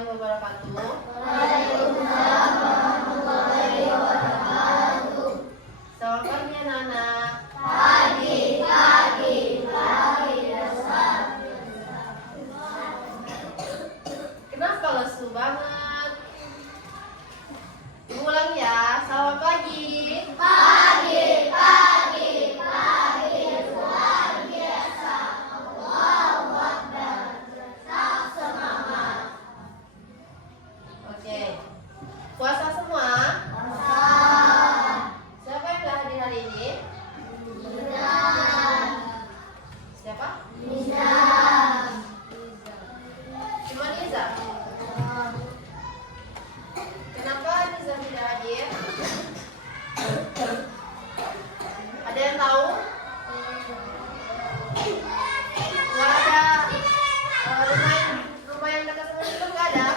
warahmatullahi wabarakatuh. Waalaikumsalam warahmatullahi wabarakatuh. Selamat pagi anak-anak. Pagi, pagi, pagi dasar. Kenapa lesu banget? Ulang ya. Selamat pagi. Pagi, pagi, pagi luar biasa. Allahu Akbar. Tetap semangat. Oke. Puasa semua? Puasa. Siapa yang telah hadir hari ini? Nizam. Siapa? Nizam. Cuma Niza. Kenapa Niza tidak hadir? Ada yang tahu? Nggak ada. Rumah yang dekat sama situ nggak ada?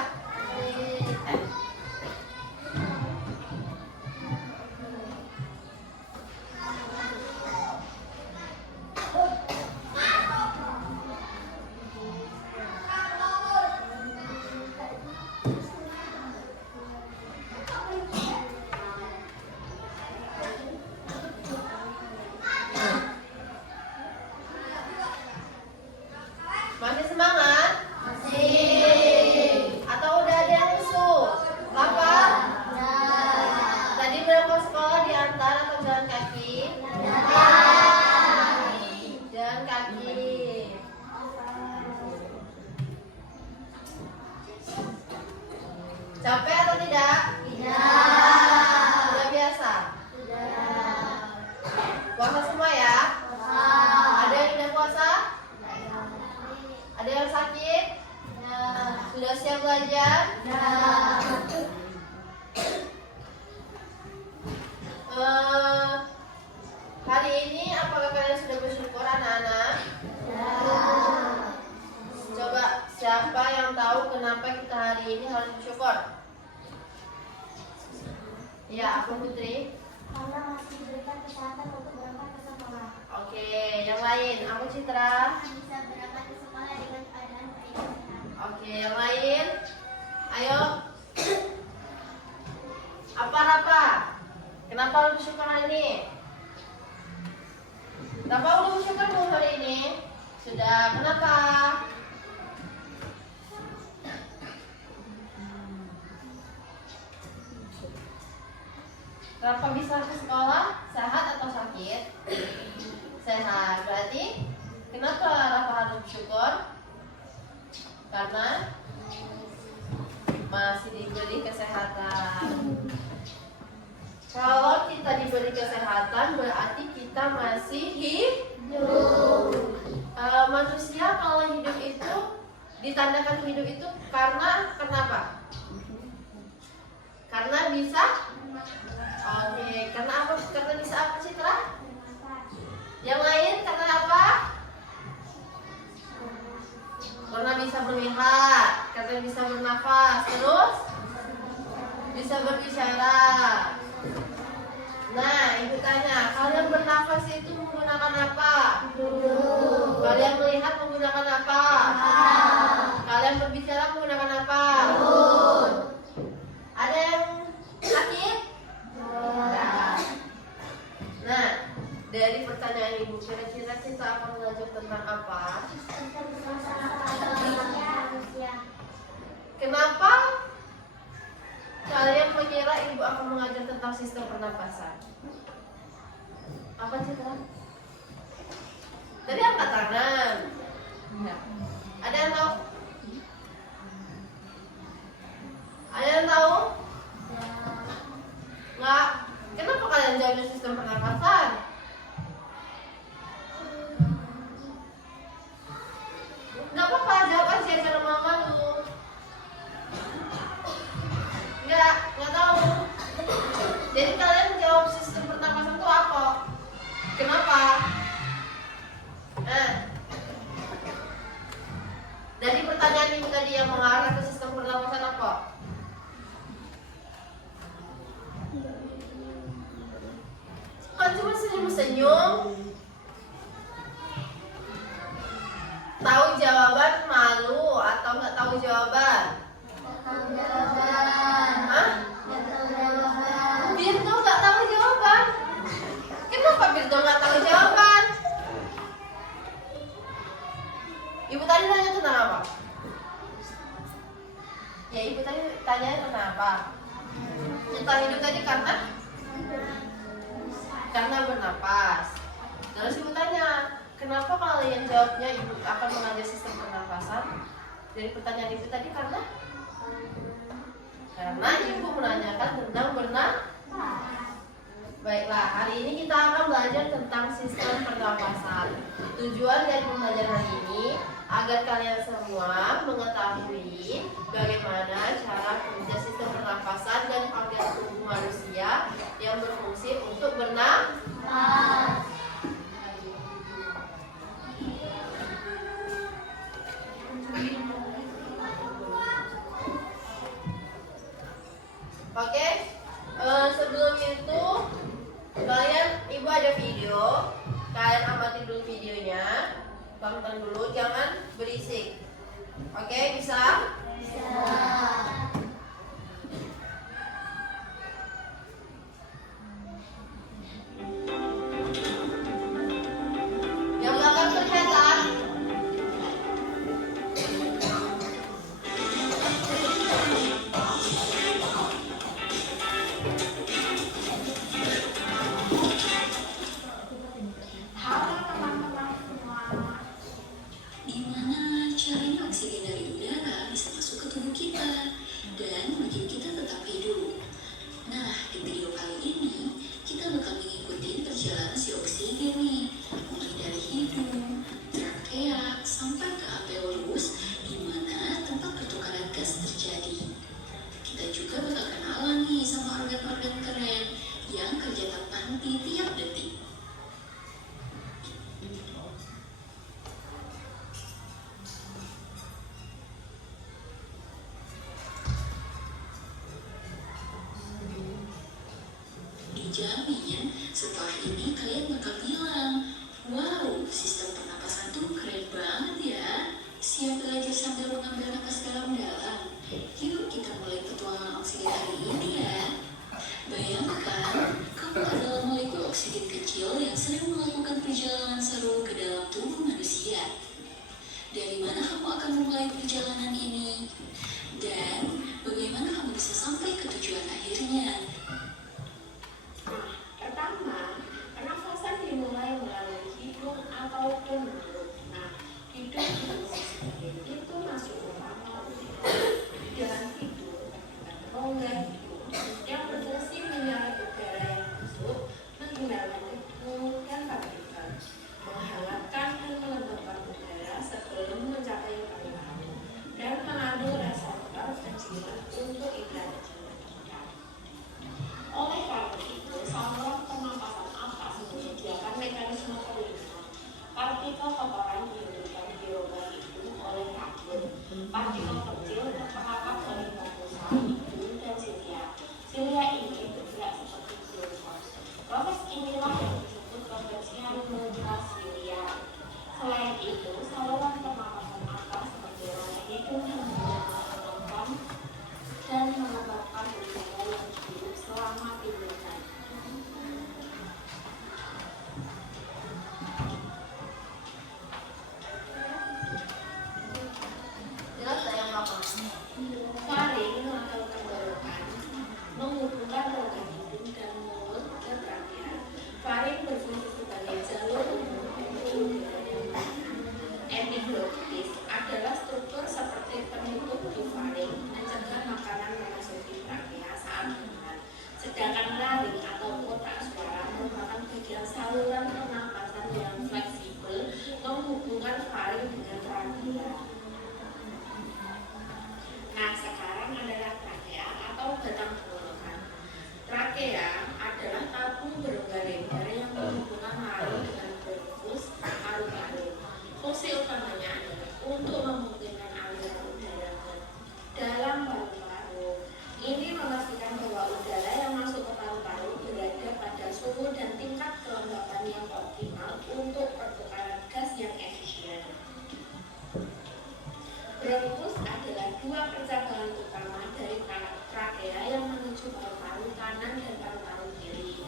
Masih semangat? Masih. Atau udah ada yang lesu? Lapar? Tadi berangkat sekolah diantar atau jalan kaki? Jalan kaki. Capek atau tidak? Tidak. Sudah biasa? Sudah. Puasa semua ya? Puasa. Ada yang tidak puasa? Ada yang sakit? Sudah siap belajar? Hari ini apakah kalian sudah bersyukur anak-anak? Coba siapa yang tahu kenapa kita hari ini harus bersyukur? Ya, aku Putri. Karena masih diberikan kesehatan untuk berangkat ke sekolah. Oke, yang lain. Aku Citra. Bisa berangkat ke sekolah dengan keadaan baik dan sehat. Oke, yang lain. Ayo. Apa? Kenapa lu bersyukur hari ini? Kenapa lu bersyukur belum hari ini? Sudah. Kenapa? Kenapa bisa ke sekolah? Sehat atau sakit? Sehat. Berarti kenapa Rafa harus bersyukur? Karena masih diberi kesehatan. Kalau kita diberi kesehatan berarti kita masih hidup. Manusia kalau hidup itu ditandakan hidup itu karena kenapa? Karena bisa. Oke, karena apa? Karena bisa apa Citra? Yang lain karena apa? Karena bisa melihat, karena bisa bernafas, terus bisa berbicara. Nah, ibu tanya, kalian bernafas itu menggunakan apa? Kalian melihat menggunakan apa? Kalian berbicara menggunakan apa? Ada yang sakit? Nah, dari pertanyaan ibu, kira-kira kita akan belajar tentang apa? Kenapa kalian mengira ibu akan mengajar tentang sistem pernapasan? Apa Citra? Tadi angkat tangan. Ada yang tahu? Ada yang tahu? Nggak. Kenapa kalian jawabnya sistem pernapasan? Nggak apa-apa, jawab aja, jangan malu-malu. Nggak tahu. Jadi kalian jawab sistem pernapasan itu apa? Kenapa? tanya kenapa? Cipta hidup tadi karena bernapas. Terus ibu tanya, kenapa kalian jawabnya ibu akan mengajar sistem pernapasan? Dari pertanyaan ibu tadi karena ibu menanyakan tentang bernapas. Baiklah, hari ini kita akan belajar tentang sistem pernapasan. Tujuan dari pembelajaran ini agar kalian semua mengetahui bagaimana cara kerja sistem pernapasan dan organ tubuh manusia yang berfungsi untuk bernapas. Oke, sebelum itu ibu ada video, kalian amati dulu videonya, tonton dulu, jangan berisik. Oke, bisa? Bisa. Yang belakang kelihatan? Dijamin setelah ini kalian bakal bilang, wow, sistem pernapasan tuh keren banget ya. Siap belajar sambil mengambil napas dalam-dalam. Yuk kita mulai petualangan oksigen hari ini ya. Bayangkan, kamu adalah molekul oksigen kecil yang sering melakukan perjalanan seru ke dalam tubuh manusia. Dari mana kamu akan memulai perjalanan ini? Dan bagaimana kamu bisa sampai ke tujuan akhirnya? Pertama, pernafasan dimulai melalui hidung ataupun mulut. Nah, hidung itu masuk utama dalam hidung dan rongga hidung yang berfungsi menyerap udara yang masuk, menghilangkan debu dan partikel, menghangatkan dan melembabkan udara sebelum mencapai paru-paru, dan mengambil reseptor penjilat untuk iklan jinak. Oleh karena itu, saluran pernapasan atas menyediakan mekanisme perlindungan. Partikel kotoran dihentikan di rongga hidung oleh rambut. Partikel kecil terperangkap oleh mucosa hidung dan silia. Silia ini bergerak seperti glukos. Proses inilah yang disebut kebersihan mucosa. Selain itu, saluran pernapasan atas mendorong hidung dan mulut menenangkan dan menetapkan udara yang hidup selama tindakan. Jelas tak yang belakang? Faring atau tenggorokan menghubungkan rongga hidung dan mulut ke trakea. Faring berfungsi sebagai jalur untuk udara yang masuk. Epiglottis adalah struktur seperti penutup di faring mencegah makanan memasuki trakea saat makan. Sedangkan laring atau kotak suara merupakan bagian saluran pernapasan yang fleksibel menghubungkan faring dengan trakea. Nah, sekarang adalah trakea atau batang tenggorokan. Trakea adalah tabung berongga lebar yang menghubungkan laring dengan bronkus paru-paru. Fungsi utamanya adalah untuk memungkinkan aliran udara ke dalam paru-paru. Ini memastikan bahwa udara yang masuk ke paru-paru berada pada suhu dan tingkat kelembapan yang optimal untuk pertukaran gas yang efisien. Bronkus adalah dua percabangan utama dari trakea yang menuju paru-paru kanan dan paru-paru kiri.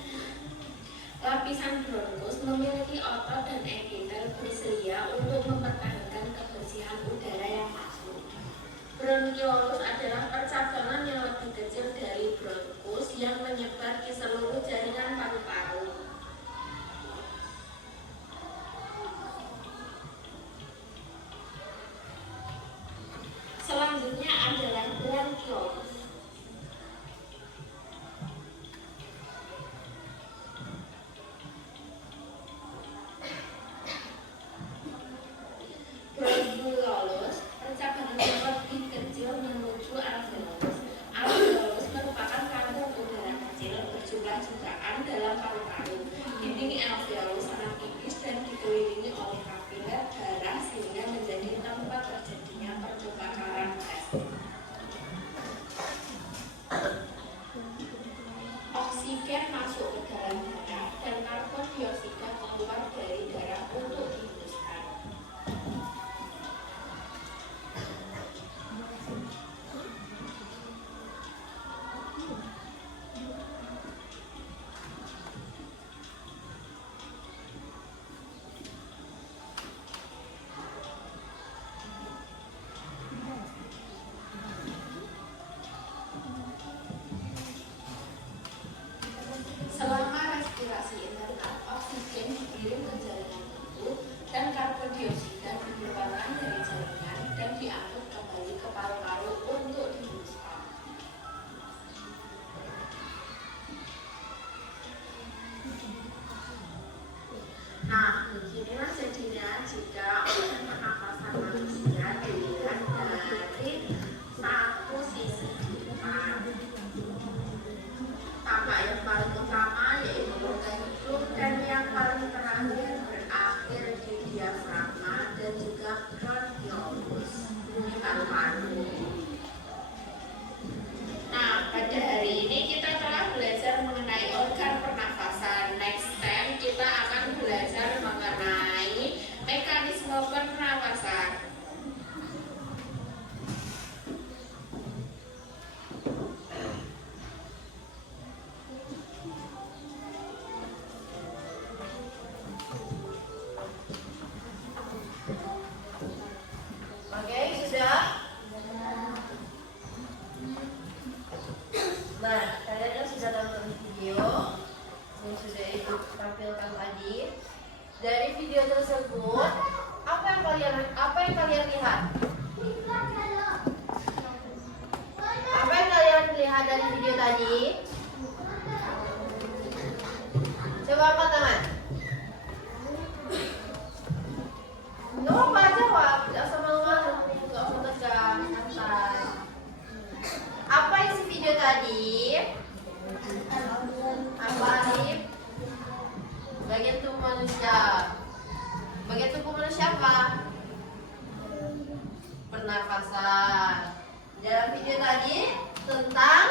Lapisan bronkus memiliki otot dan epitel bersedia untuk mempertahankan kebersihan udara yang masuk. Bronkiolus adalah percabangan yang yang kalian lihat? Apa yang kalian lihat dari video tadi? Coba angkat tangan. Nggak apa jawab, nggak usah malu-malu, nggak usah tegang, santai. Apa isi video tadi? Apa Alif? Bagian tubuh manusia. Bagian tubuh manusia apa? Pernafasan. Dalam video tadi tentang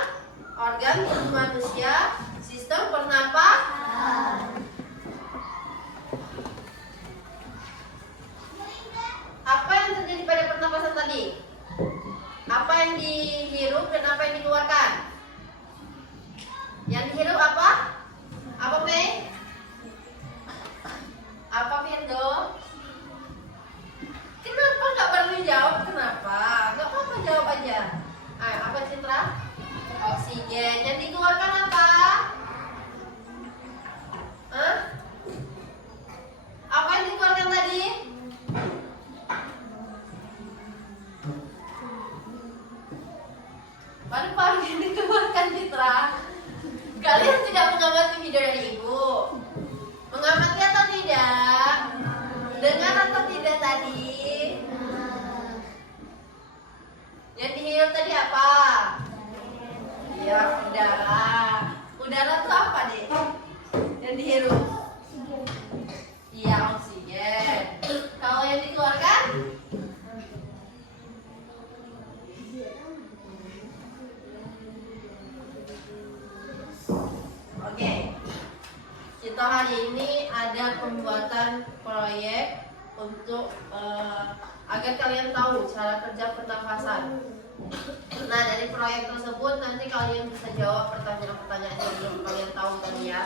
organ tubuh manusia, sistem pernapasan. Apa yang terjadi pada pernapasan tadi? Apa yang dihirup dan apa yang dikeluarkan? Yang dihirup apa? Apa Mei? Apa Firdo? Kenapa nggak perlu jawab? Kenapa? Nggak apa-apa jawab aja. Ayo, apa Citra? Oksigen. Yang dikeluarkan apa? Hah? Apa yang dikeluarkan tadi? Apa yang dikeluarkan Citra? Kalian tidak mengamati video dari ibu? Mengamati atau tidak? Dengar atau tidak tadi? Yang dihirup tadi apa? Ya, udara. Udara itu apa deh? Yang dihirup? Iya, oksigen. Kalau yang dikeluarkan? Oke. Kita hari ini ada pembuatan proyek untuk agar kalian tahu cara kerja pernafasan. Nah, dari proyek tersebut nanti kalian bisa jawab pertanyaan-pertanyaan yang belum kalian tahu tadi ya.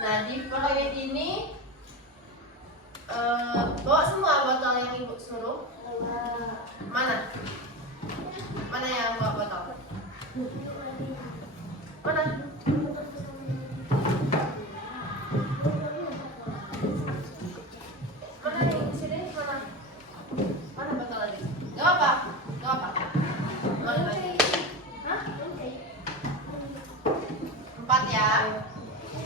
Nah, di proyek ini bawa semua botol yang ibu suruh. Mana? Mana yang bawa botol? Mana? Mana nih? Sini mana? Mana botol lagi? Gak apa? Gak apa? Mana lagi? Hah? 4 ya?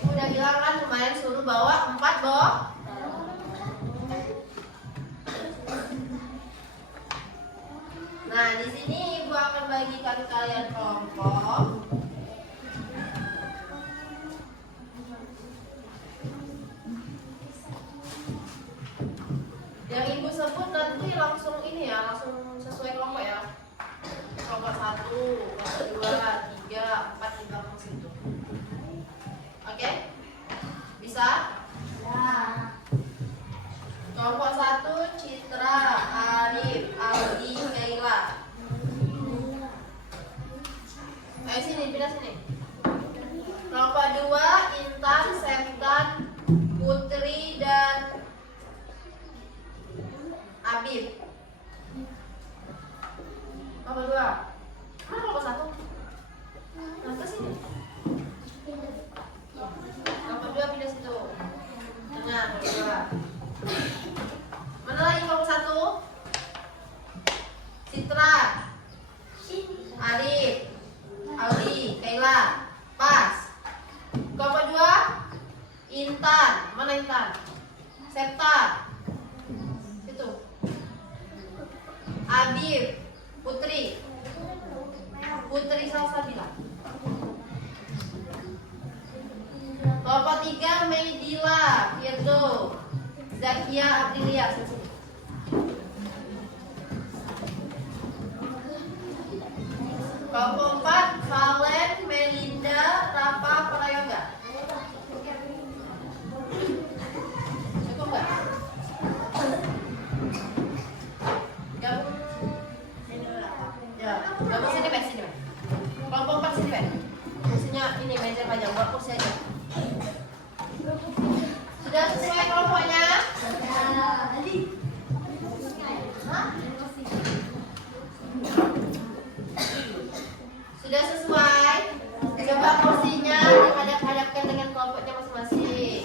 Udah bilang kan kemarin suruh bawa 4 boh. Nah, di sini ibu akan bagikan kalian kelompok. Yang ibu sebut nanti langsung ini ya, langsung sesuai kelompok ya. Kelompok 1, kelompok 2, 3, 4 di belakang situ. Oke? Bisa? Kelompok 1 Citra, Arif, Aldi, Kaila. Ayo sini, pindah sini. Kelompok 2 Intan, Septan, Putri dan Abib. Kelompok 2. Mana kelompok 1? Nah, ke sini. Kelompok 2 pindah situ. Tengah, kelompok 2. Mana lagi kelompok 1? Citra, Arif, Aldi, Kaila. Pas. Kelompok 2 Intan. Mana Intan? Septa. Situ. Abib, Putri. Putri Salsabila. Kelompok 3 Meidila, Firdo, Zakia, Aprilia. Kelompok 4 Valen, Melinda, Rafa, Prayoga. Cukup nggak? Gabung. Ya, gabung sini Pak, sini Pak. Kelompok 4 sini Pak. Kursinya ini meja panjang, buat kursi aja. Sudah sesuai kelompoknya? Hah? Sudah sesuai? Coba kursinya dihadap-hadapkan dengan kelompoknya masing-masing.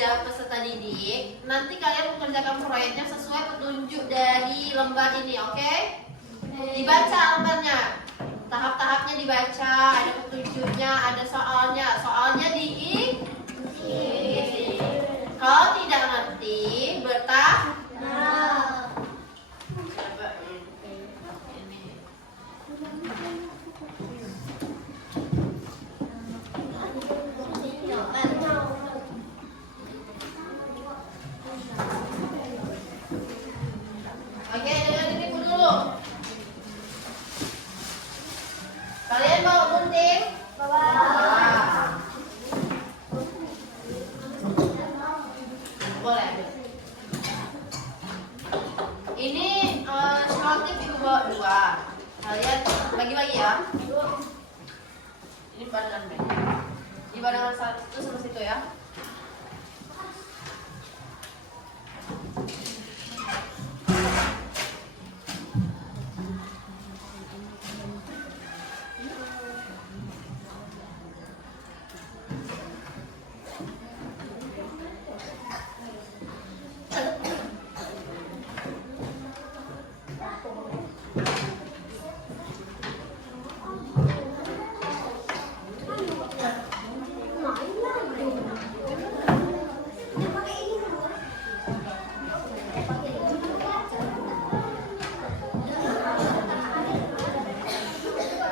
aja peserta didik, nanti kalian mengerjakan proyeknya sesuai petunjuk dari lembar ini, oke? Dibaca lembarnya, tahap-tahapnya dibaca, ada petunjuknya, ada soalnya. Soalnya diisi. Kalau tidak ngerti, bertanya. Coba ini. Oke, dengerin ibu dulu. Kalian mau gunting? Bawa. Boleh. Ini selotip ibu bawa 2. Kalian bagi-bagi ya. Ini barengan deh. Di barengan satu sama situ ya.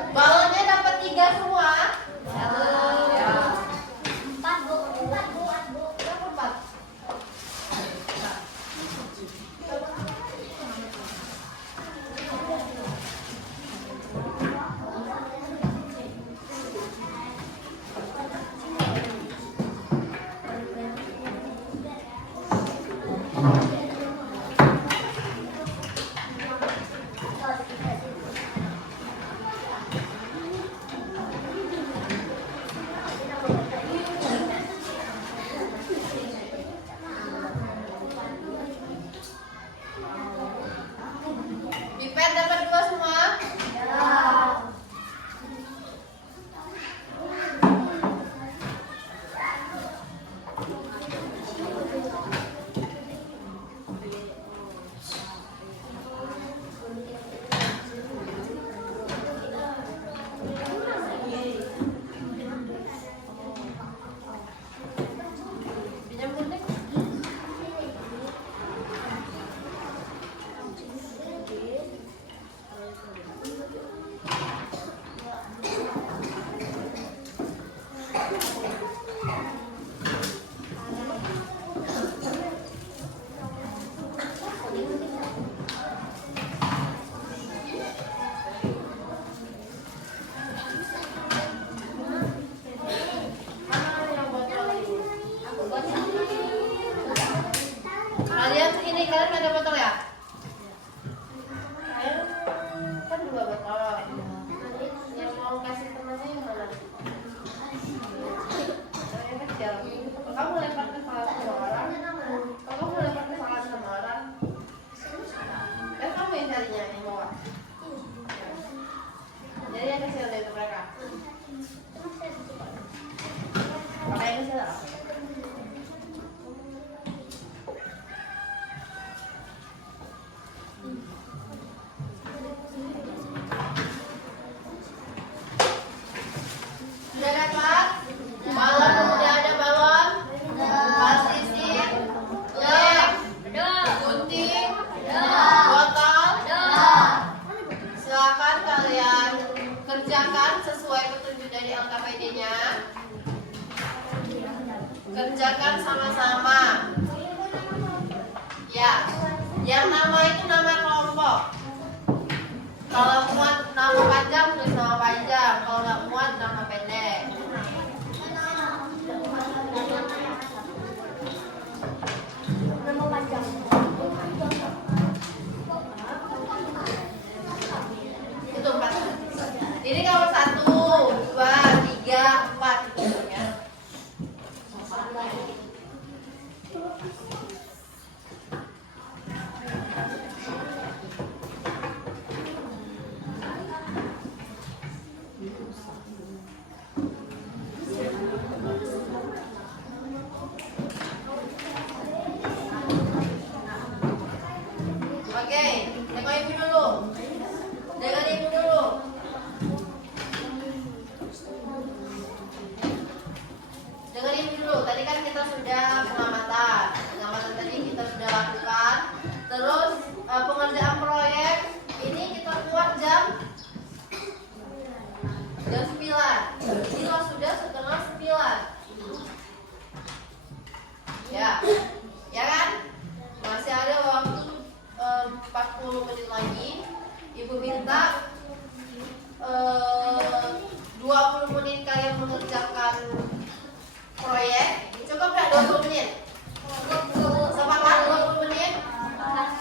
Balonnya dapat 3 semua. Ya. 4 bu. Berapa 4? Pipet dapat 2 semua. Pinjam gunting. Mana yang botol ini? Kalian ini kalian ada botol ya? Kalian kan 2 botol. Yang mau kasih temannya yang mana? Yang kecil. Kamu lempar ke salah sama orang. Kamu lempar ke salah sama orang. Kan kamu yang carinya yang bawah. Jadi yang kecil itu mereka. Pakai yang kecil. Sudah dapat? Balon udah ada balon? Sisir? Lem? Gunting? Botol? Silakan kalian kerjakan sesuai petunjuk dari LKPD-nya. Kerjakan sama-sama. Ya, yang nama itu nama kelompok. Kalau muat nama panjang tulis nama panjang, kalau nggak muat nama pendek. Nama panjang. Itu 4. Ini kalau 1, 2, 3, 4 itu ya. Ya, ya kan? Masih ada waktu 40 menit lagi. Ibu minta 20 menit kalian mengerjakan proyek. Cukup nggak 20 menit? Sepakat 20 menit?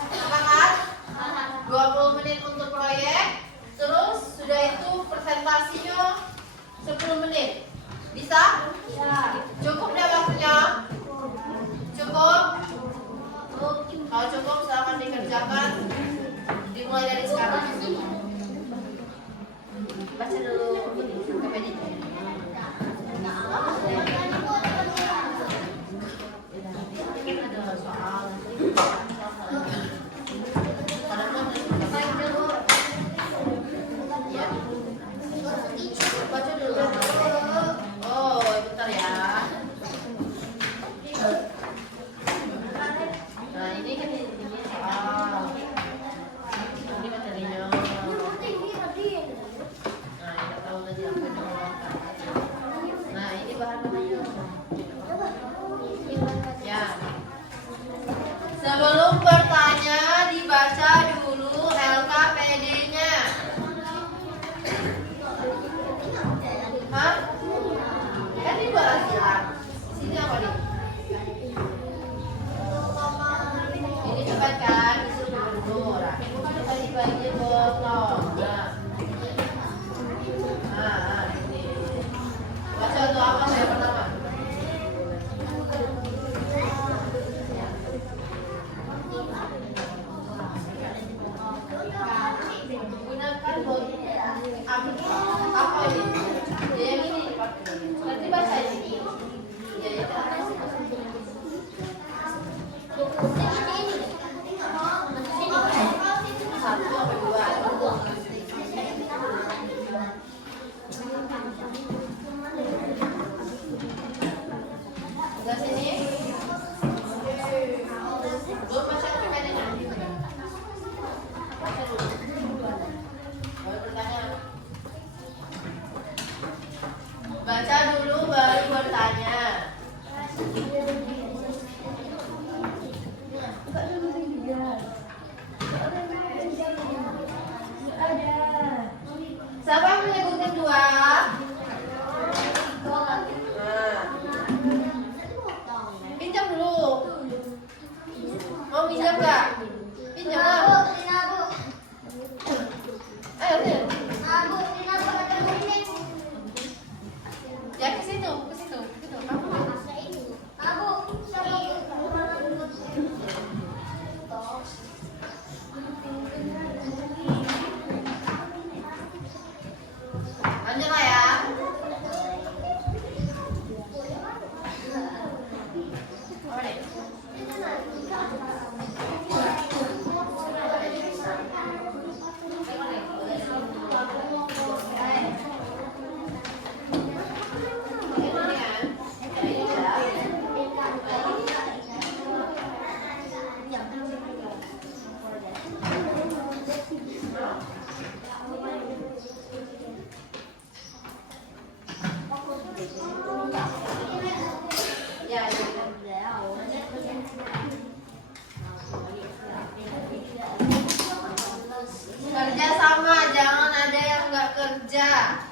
Sepakat? 20 menit untuk proyek. Terus sudah itu presentasinya 10 menit. Bisa? Cukup nggak waktunya? Cukup? Kalau cukup silakan dikerjakan. Dimulai dari sekarang. Baca dulu ini KPD. Ada soal. Baca dulu. Oh, bentar ya. Nah, ini kan ini soal. Ini materinya. Nah, kita tahu tadi apa yang dilakukan. Nah, ini bahan-bahannya. Ya. Sebelum bertanya, dibaca dulu LKPD-nya. Hah? Kan dibahas ya. Sini apa nih? Ini cepat kan? Disuruh gubernur. Ibu kan tadi bagi potong. Nah, ini. Baca untuk apa saya pertama? Gunakan apa ini? Ya, yang ini dipakai. Nanti baca ini. Ya, ya. Satu apa dua? Sebelah sini. Belum baca KPD-nya. Baca dulu. Baru bertanya. Baca dulu baru bertanya. Siapa yang menyebutkan dua? Nah. Pinjam dulu. Mau pinjam nggak? Pinjam lah. Ayo, ayo. Ya ke situ, ke situ, ke situ. Lanjut lah ya. Apa nih? Kerja sama, jangan ada yang nggak kerja.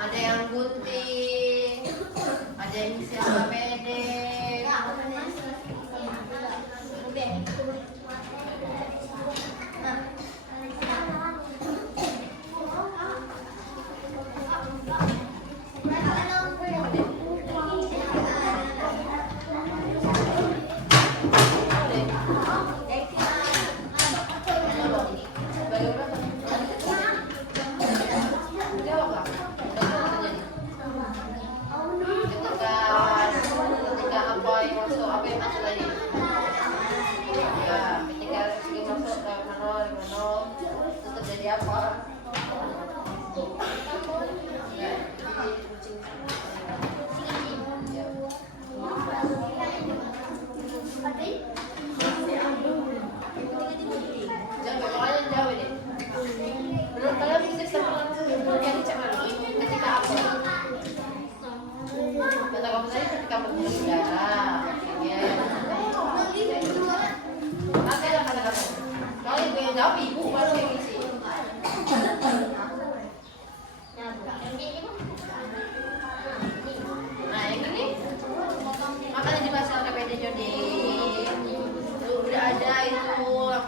Ada yang gunting, ada yang isi KPD. Ketika apa yang masuk, apa yang masuk lagi?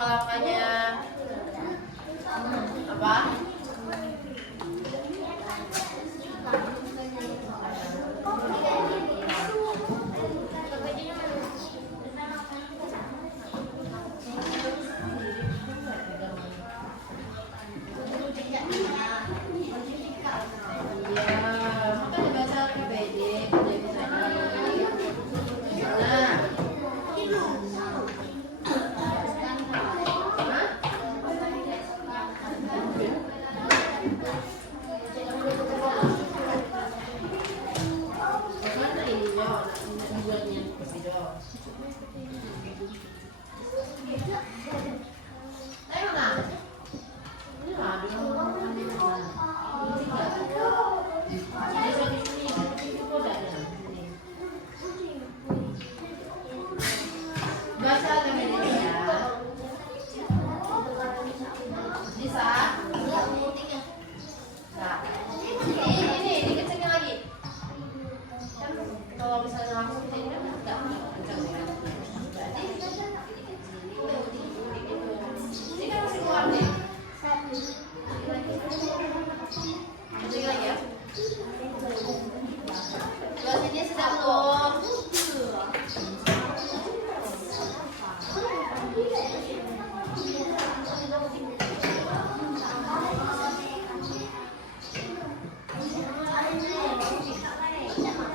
laka-lakanya apa? Iya, makanya baca KBD, udah bisa nih. Nah, mana ininya? Dibuatnya video. Ayo nah, ini lah dulu. Baca KBD-nya. Bisa? Nah, ini dikecilin lagi. Kan kalau misalnya langsung ini kan enggak kencang ya. Berarti dikecilin. Ini kan masih keluar nih. Kecilin lagi ya. Coba sini sedang belum?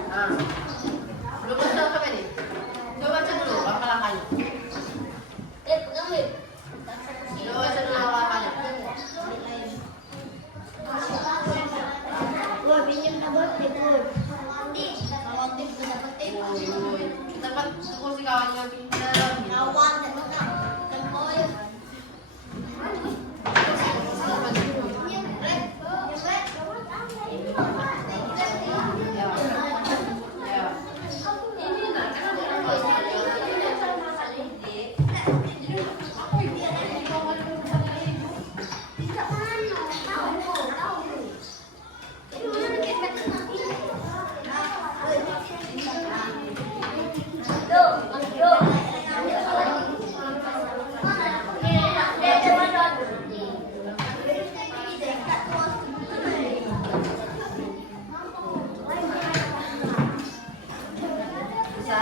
Nah, belum baca apa nih? Coba baca dulu langkah-langkahnya. Coba baca dulu langkah-langkahnya. Gua pinjam tablet itu. Woi, kita kan kursi kawan yang pintar. Kawan tempoy. Ini nah, kan ada bisa?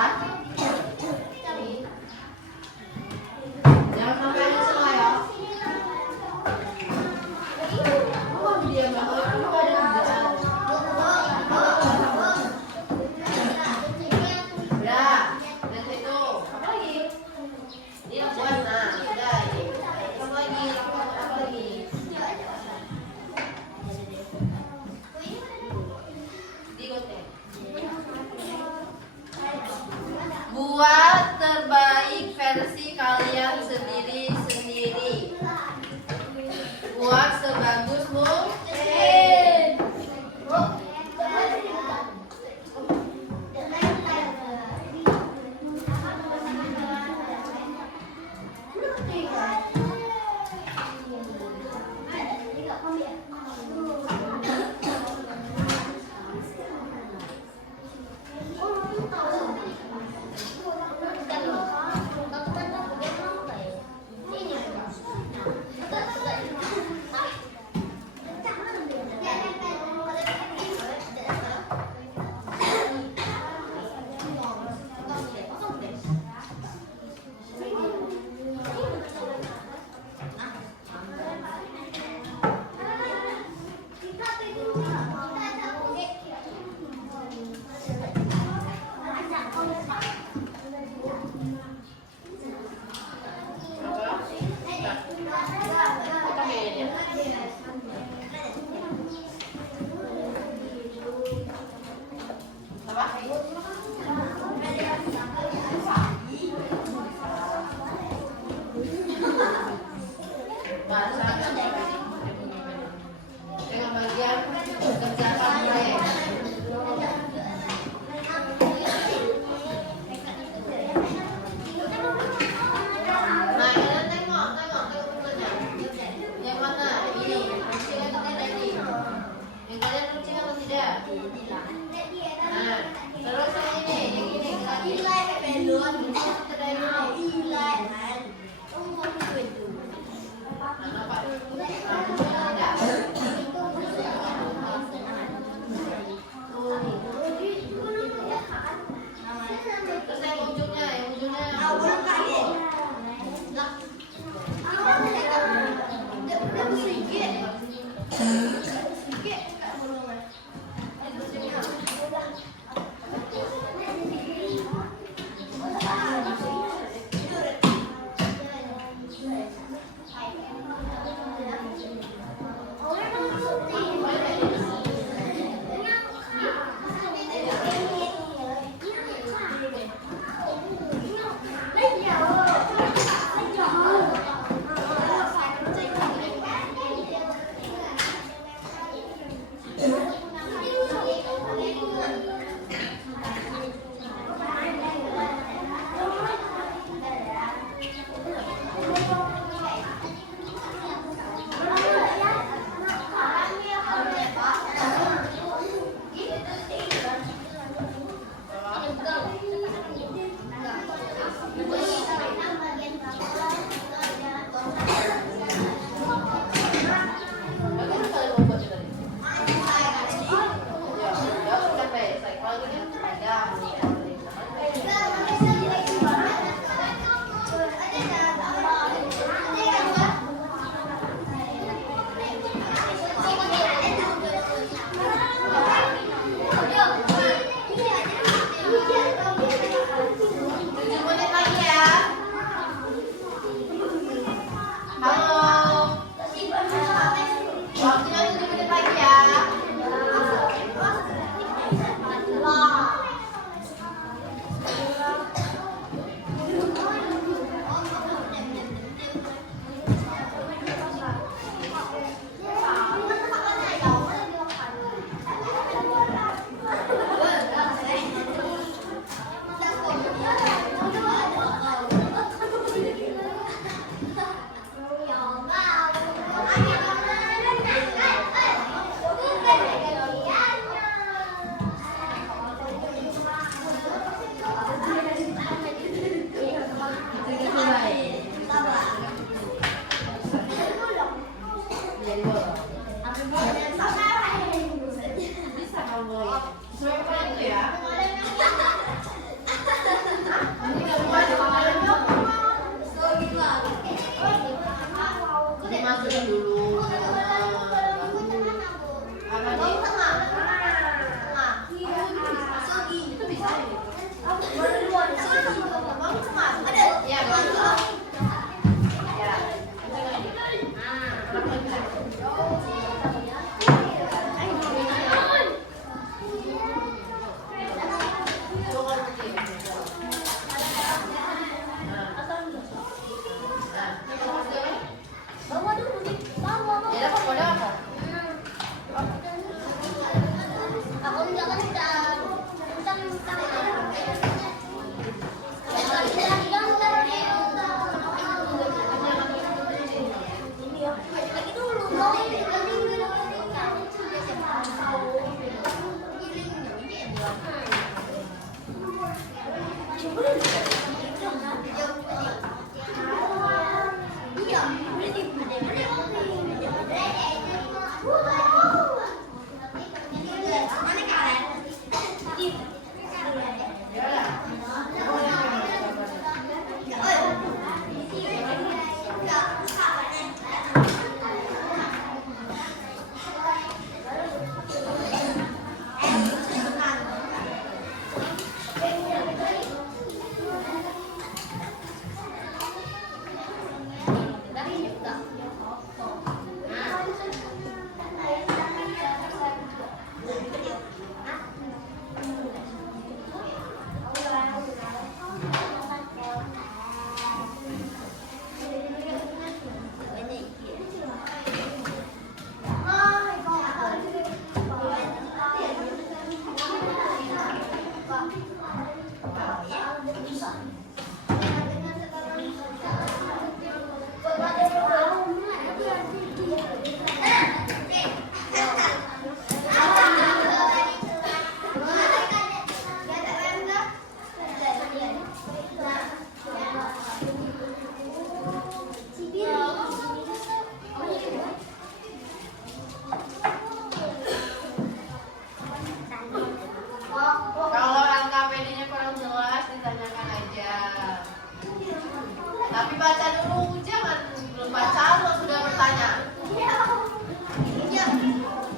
Tapi baca dulu, jangan belum baca lo sudah bertanya. Ya,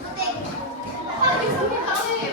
penting. Bisa kali.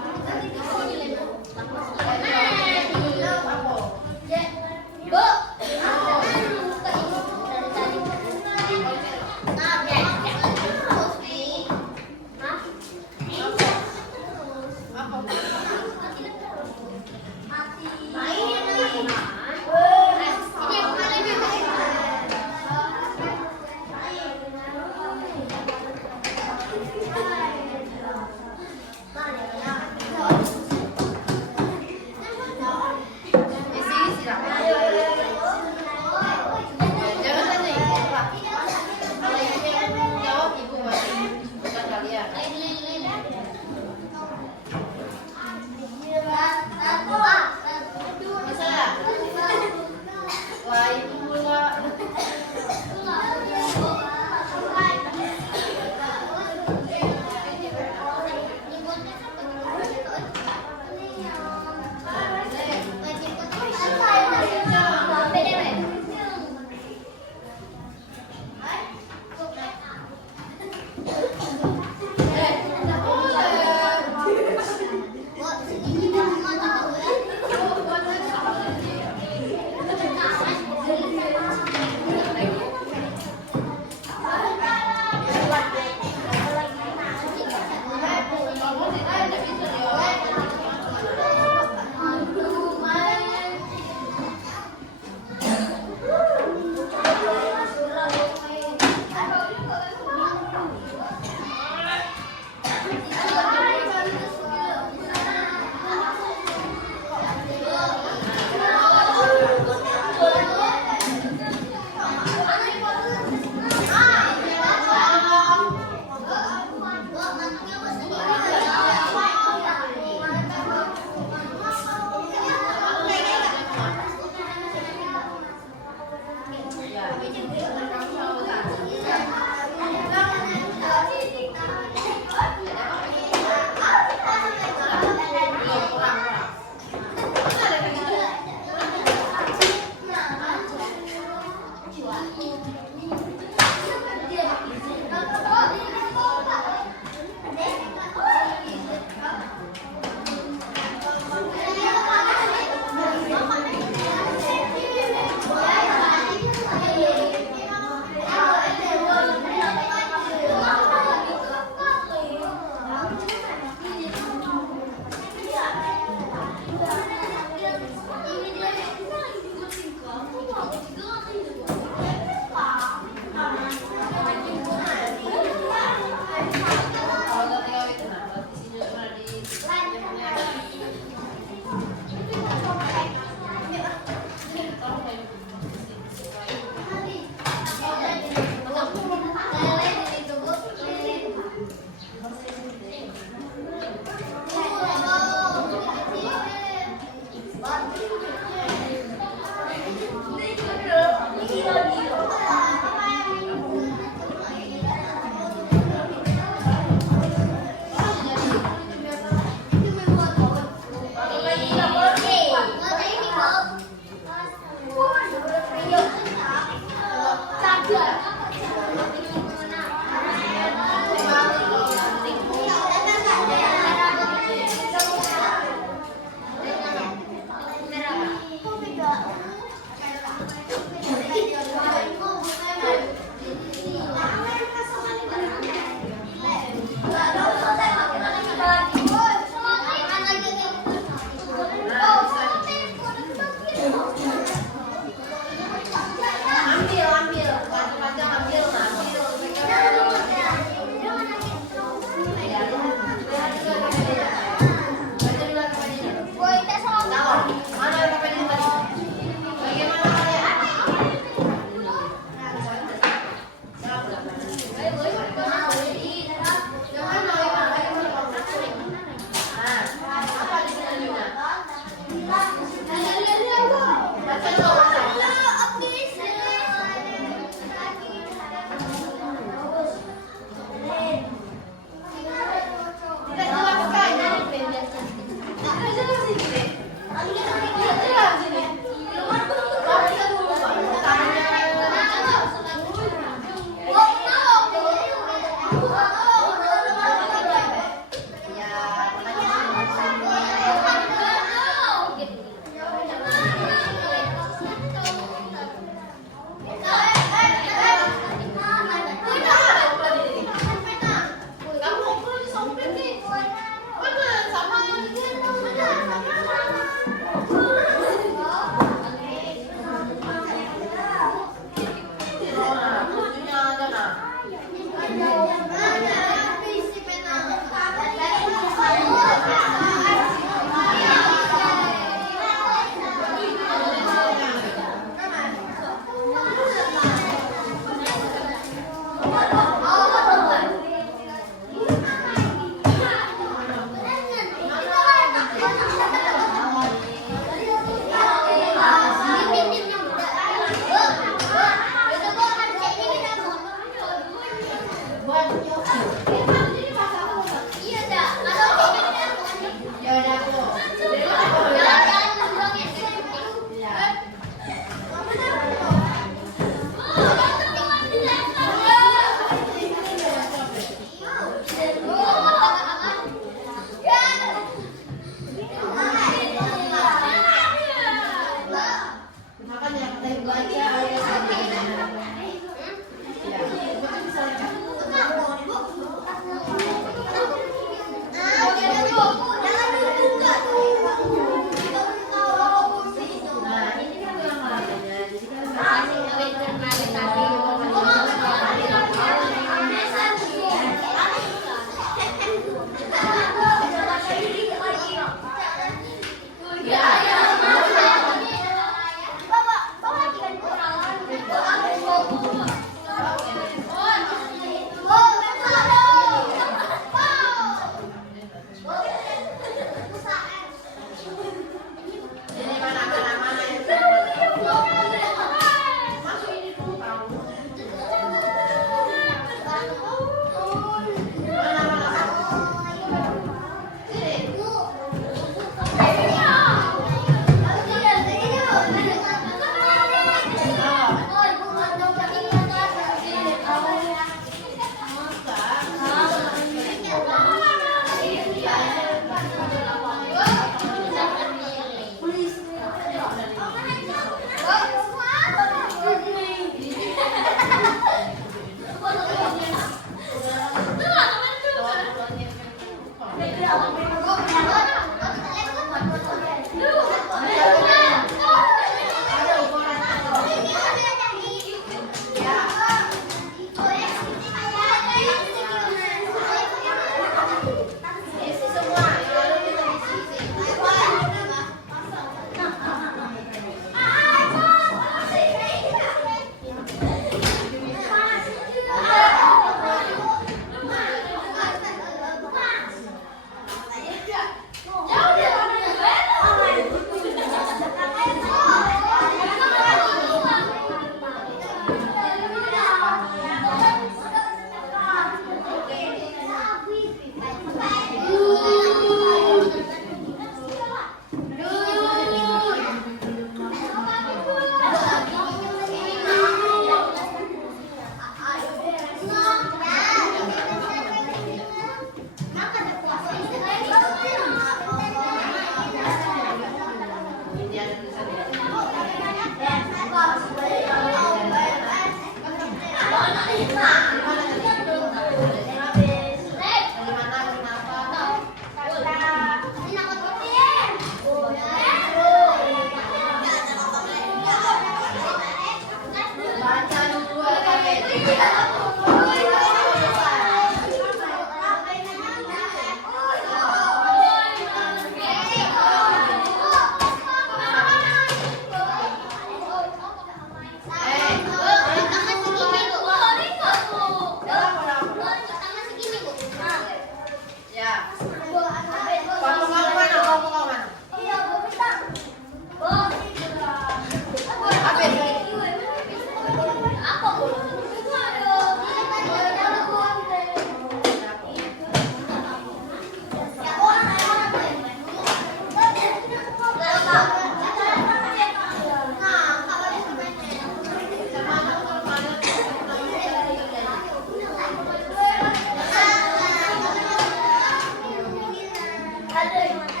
Ada yang